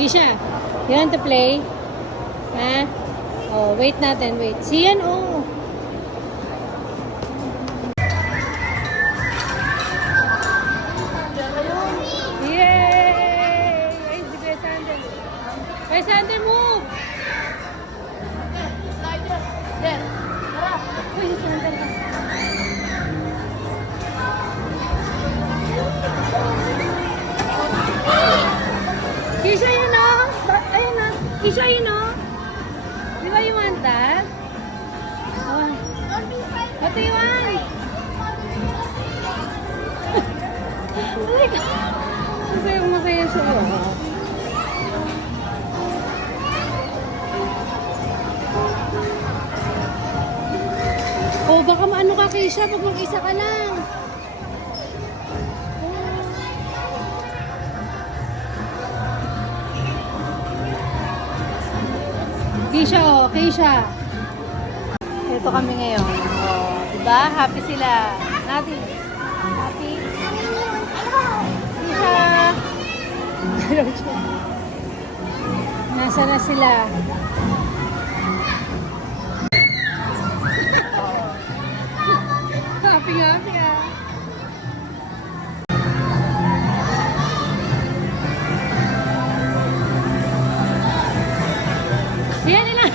Kisha, you want to play? Ha? Oh, wait natin, wait. Si yan, oh. Yay! Ay, si Kuya Sander. Kuya Sander, move! Yes. Tara. Kuya Sander. Kisha, yun, oh. Ayun, oh. Kisha, yun, oh. Di ba you want that? Oh. What do you want? Masaya siya. Oh, baka maano ka kay siya pag mag-isa ka lang. Kisha, oh, Kisha. Ito kami ngayon. Oh, diba? Happy sila. Happy? Happy? Kisha! Nasa na sila? Happy, happy, ah. Yan nila.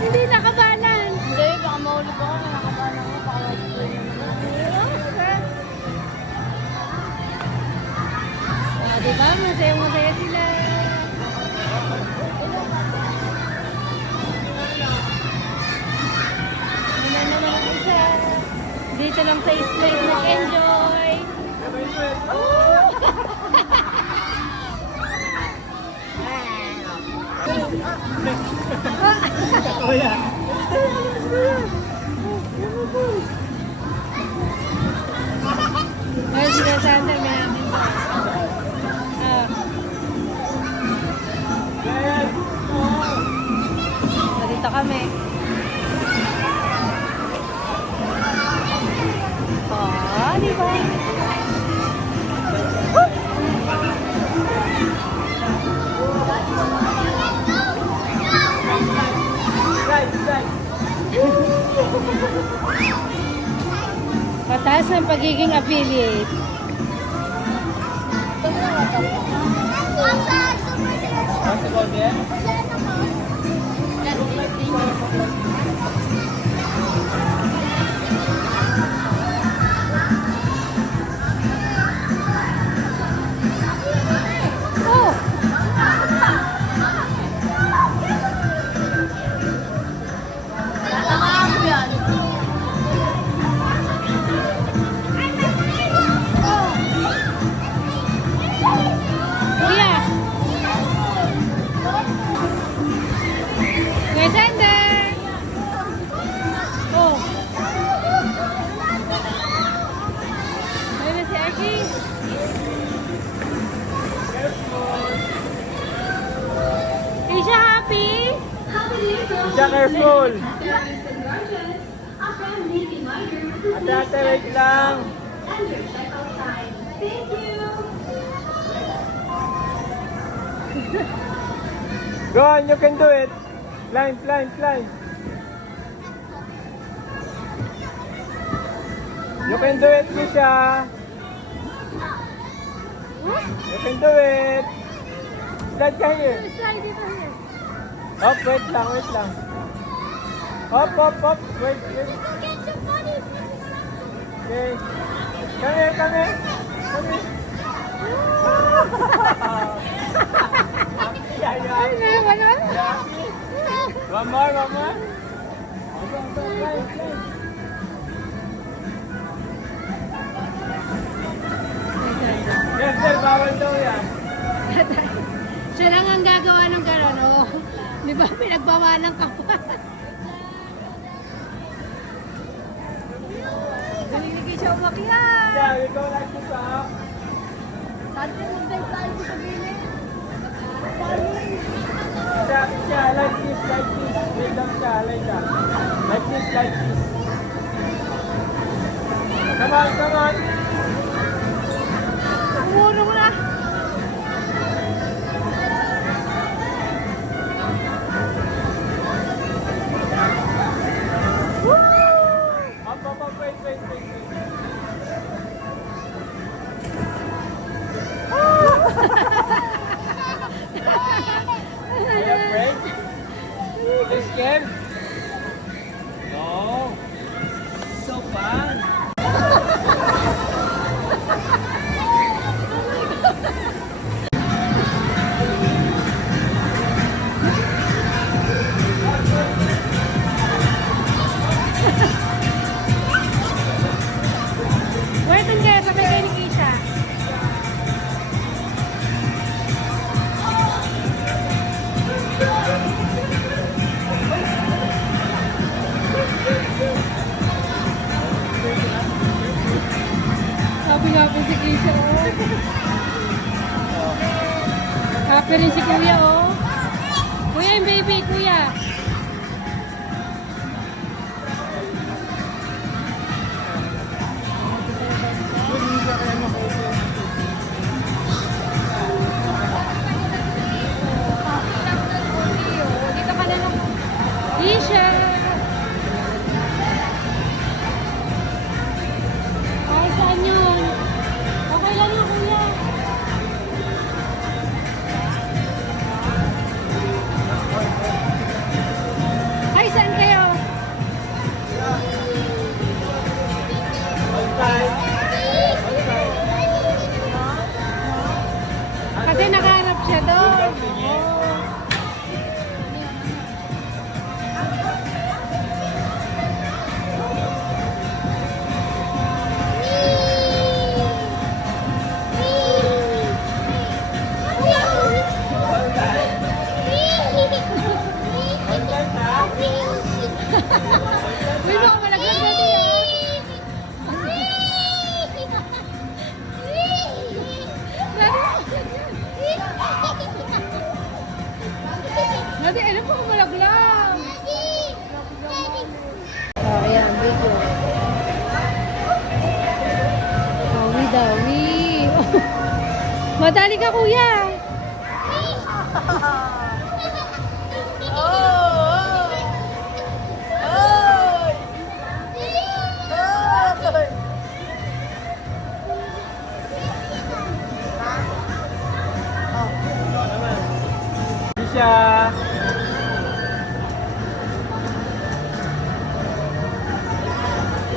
Hindi nakabalan. Hindi, baka mahulog ako. Nakabala ko. Baka mahulog. Ah, diba? Masaya sila. Ano naman ang isa. Dito lang sa street nag-enjoy. Kuya. Ay, sila Sander, meron din ba? Ah. So, dito kami. Oh, di ba? Pataas ng pagiging affiliate. Oh! Tama mo yan. Kuya! Kuya Sander! Oh! Ayun na si Aki. Is siya happy? Siya careful. Ate, wait lang. Go on, you can do it. Climb, climb, climb. You can do it, Misha. You can do it. Slide ka here. Slide dito here. Hop, wait lang, wait lang. Hop, hop, hop. Wait, wait. Okay. Come here, come here. Come here. Yeah, yeah. Ay, naman na. One more, one more. Go, go, climb, climb. Yes, sir, bawal daw yan. Siya lang ang gagawa ng gano'n, oh. Di ba, pinagbawalan ka pa. Galing siya umakyat. Yeah, we go like this, ah. Dati mong day tayo sa gilid. Siya, like this, like this. Wait lang siya, like that. Like this, like this. Come on, come on. Umurong na. Happy si Keisha, oh. Happy rin si Kuya, oh. Kuya yung baby, Kuya. Dito ka na lang. Keisha! Ay, saan yun? Okay lang yun, Kuya. Ay, saan kayo? Kasi nakaharap siya doon. Uy, baka malaglag natin yan. Nadi, ano pa kung malaglag? Oh, ayan, video. Dawi, dawi. Madali ka, kuya. Keisha.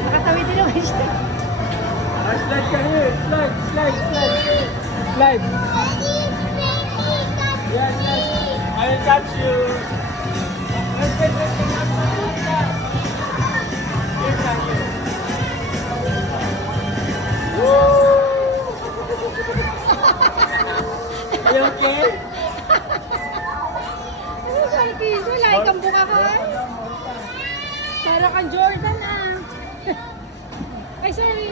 Nakatawid din ako siya. Slide ka here. Slide, slide, slide. Slide. Yes, yes. I will catch you. Let's get this thing up. Here, here. Woo! Are you okay? Wala kang buka ka. Para kang Jordan, ah. Ay, sorry.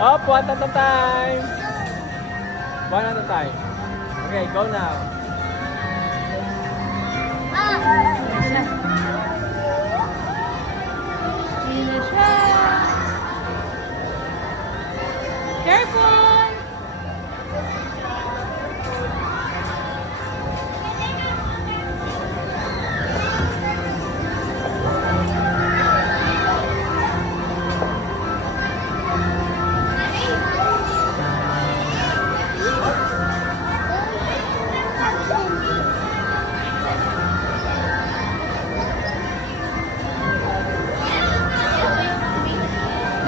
Up, one at a time. One at a time. Okay, go now. Sino siya? Careful!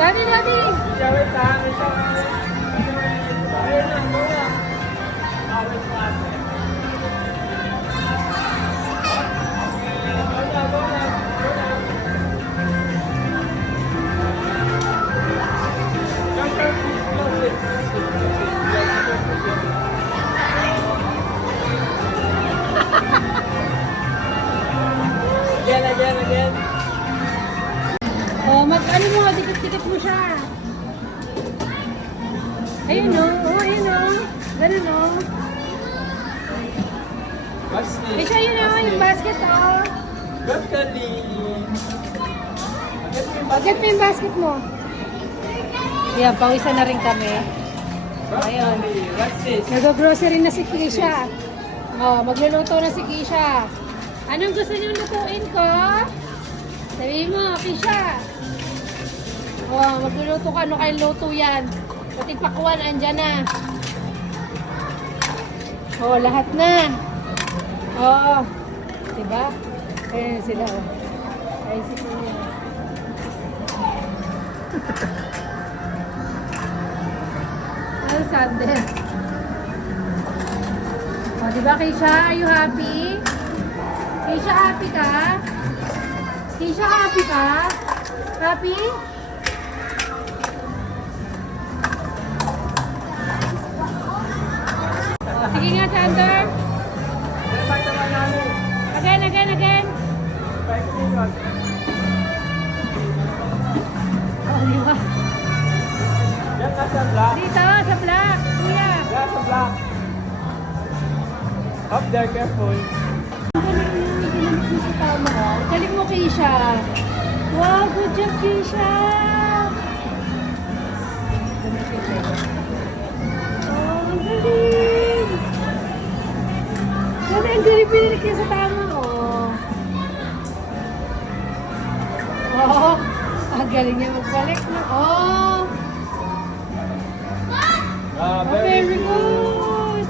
Daddy, daddy! Keisha, wait lang. Keisha, ayun na, go na. Wait lang. Go na, go na. Go na. Just close it. Again. Oh, ano mo, dikit-dikit mo siya. Ayun, no? Oh, ayun, no? Ganun, no? What's this? Eh, siya yun, no? Yung basket, oh. Good, Kali. Get mo yung basket mo. Yan, pawisan na rin kami. Ayun. What's this? Nag-grocery na si Keisha. Oh, magluluto na si Keisha. Anong gusto niyong lutuin ko? Sabihin mo, Keisha. Oh, magluluto ka. Ano kayong luto yan? Pati pakwan, andyan na. Oh, lahat na. Oo. Diba? Ayan sila, oh. Ayan si Kuya. Ano, Sander? Oh, diba, Keisha? Are you happy? Keisha, happy ka? Keisha, happy ka? Happy? Oh, sige nga, Sander. Again. Oh, di ba? sa black. Dito, sa black. Kuya. Yeah, sa black. Up there, careful. Galing mo, Keisha. Wow, good job, Keisha. Oh, ang galing. Sabi, ang galing kayo sa tama, oh. Oh, ang galing niya magbalik na. Oh, Ah, very good.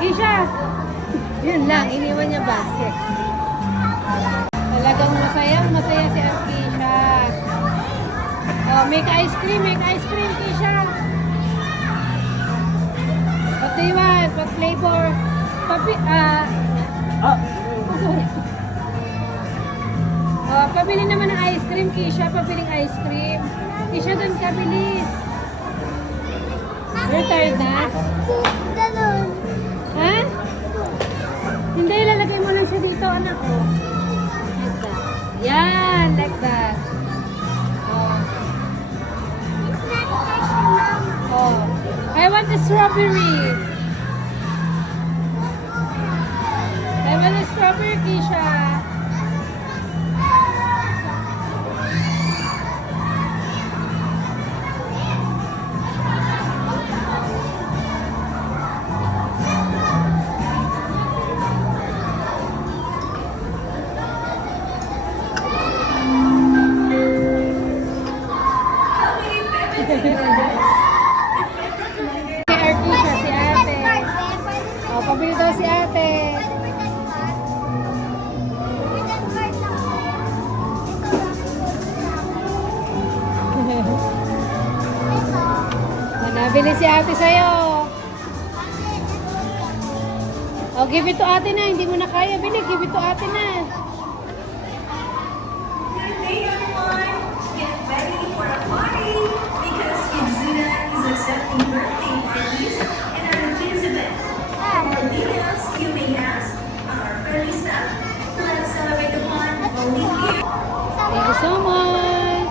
Keisha, yun lang, iniwan niya basket. Talagang masaya si Aunt Keisha. Oh, make ice cream, Keisha. What do you want? What flavor? Ah, Oh, sorry. Oh, pabili naman ng ice cream, Keisha. Pabiling ice cream. Keisha, doon ka, bilis. You're tired na? Ha? Hindi, ilalagay mo lang siya dito, anak ko. Like that. Yan, like that. Oh. Oh. I want the strawberry. I want the strawberry, Keisha. Si Artisha, si ate. Oh, pabili daw si ate. Nabili si ate sa'yo. Oh, give it to ate na. Hindi mo na kaya. Bili, give it to ate na. Good day, everyone! Get ready for a party because Kidzuna is accepting birthday parties in our Elizabeth. For details, you may ask our friendly staff. Let's celebrate the fun only here. Thank you so much.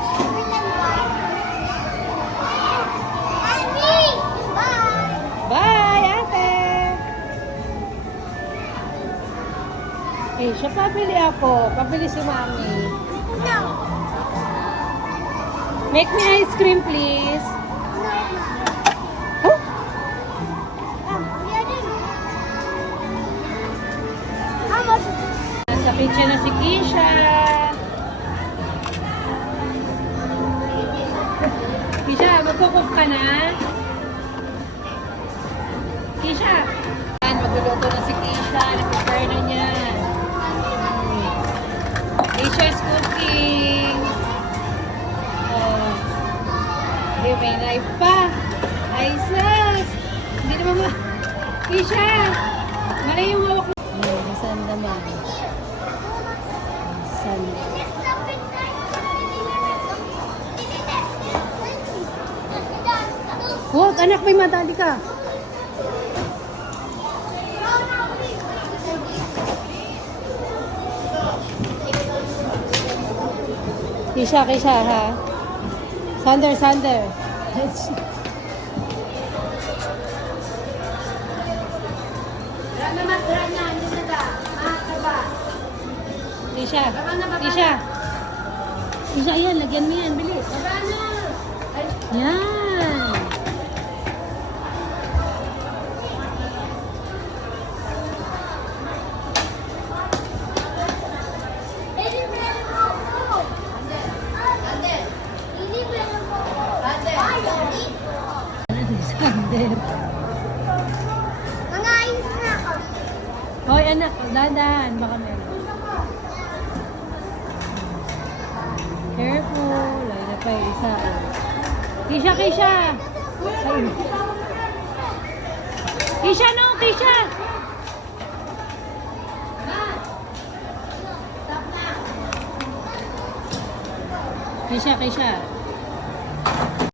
Bye, ate. Eh, siya pabili ako. Pabili si mami. Make me ice cream, please. Oh, nasa pizza na si Keisha. Keisha, magkukup ka na? Keisha. Yan, magluluto na si Keisha. Nag-prepare na niya. Keisha is cooking. Oh. May knife pa. Ay, sus. Hindi naman Keisha! Mali yung hawak mo. Oh, masan naman. Masan. Huwag, anak, may madali ka. Keisha, ha? Sander. Keisha, ayan, lagyan mo yan, bilis. Yan. Sander. Hoy, anak, dahan, baka meron. Careful. Lagi na pa yung isa. Keisha! Ay. Keisha, no! Keisha! Keisha!